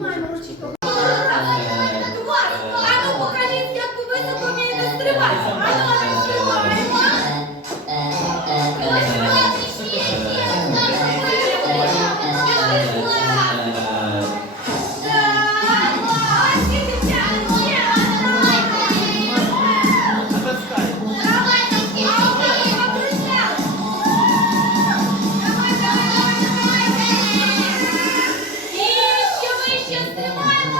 Mano,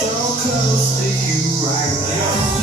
so close to you right now.